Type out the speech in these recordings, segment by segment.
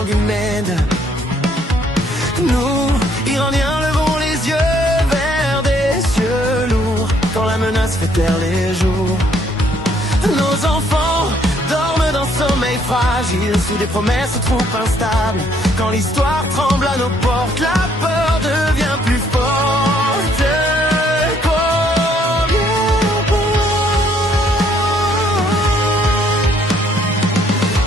langue humaine. Nous, Iraniens, levons les yeux vers des cieux lourds quand la menace fait taire les jours. Nos enfants dorment d'un sommeil fragile sous des promesses trop instables. Quand l'histoire tremble à nos portes, la peur devient plus forte.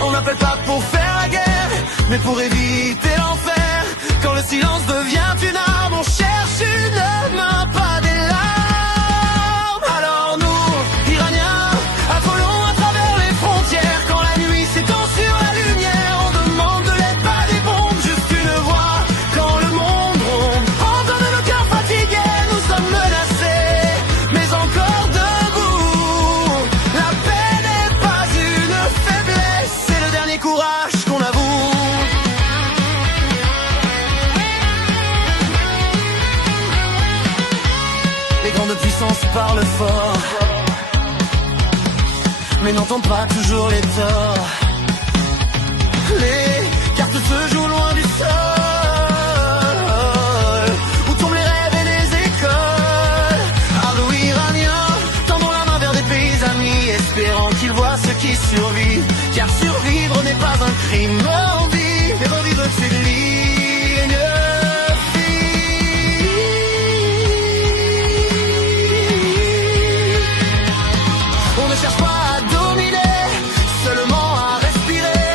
On n'appelle pas pour faire la guerre, mais pour éviter l'enfer. Quand le silence devient une arme, on cherche une main, pas des larmes. Alors nous, Iraniens, affolons à travers les frontières. Quand la nuit s'étend sur la lumière, on demande de l'aide, pas des bombes, juste une voix. Quand le monde ronde, encore de nos cœurs fatigués, nous sommes menacés, mais encore debout. La paix n'est pas une faiblesse, c'est le dernier courage qu'on avoue. De puissance parle fort, mais n'entendent pas toujours les torts. Les cartes se jouent loin du sol, où tombent les rêves et les écoles. À nous Iraniens, tendons la main vers des pays amis, espérant qu'ils voient ceux qui survivent. Car survivre n'est pas un crime, revivre et revivre c'est une ligne. Ne cherche pas à dominer, seulement à respirer.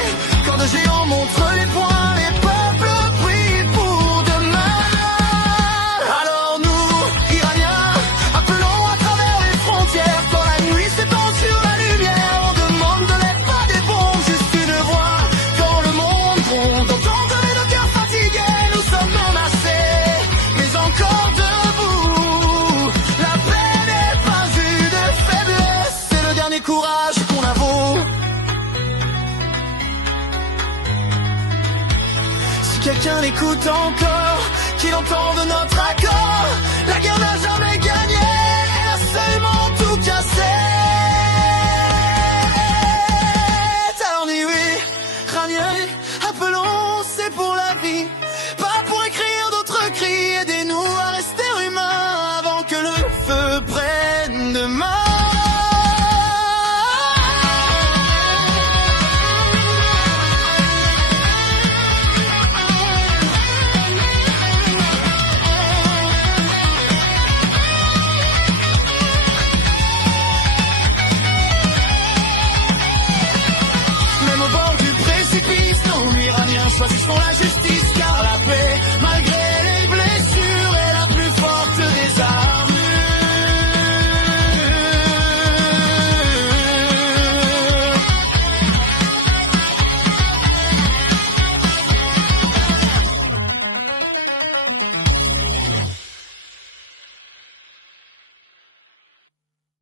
Quand de géants montrent les poings, les peuples prient pour demain. Alors nous, Iraniens, appelons à travers les frontières. Quand la nuit s'étend sur la lumière, on demande de l'aide, pas des bombes, juste une voix. Quand le monde gronde, entend donner nos cœurs fatigués, nous sommes menacés, mais encore debout. La paix n'est pas une faiblesse, le dernier courage qu'on avoue. Si quelqu'un l'écoute encore, qu'il entende notre accord. La guerre n'a jamais gagné, elle a seulement tout cassé. Alors ni oui, Iraniens, appelons, c'est pour la vie, pas pour écrire d'autres cris. Aidez-nous à rester humains avant que le feu prenne de main. Choisissons la justice.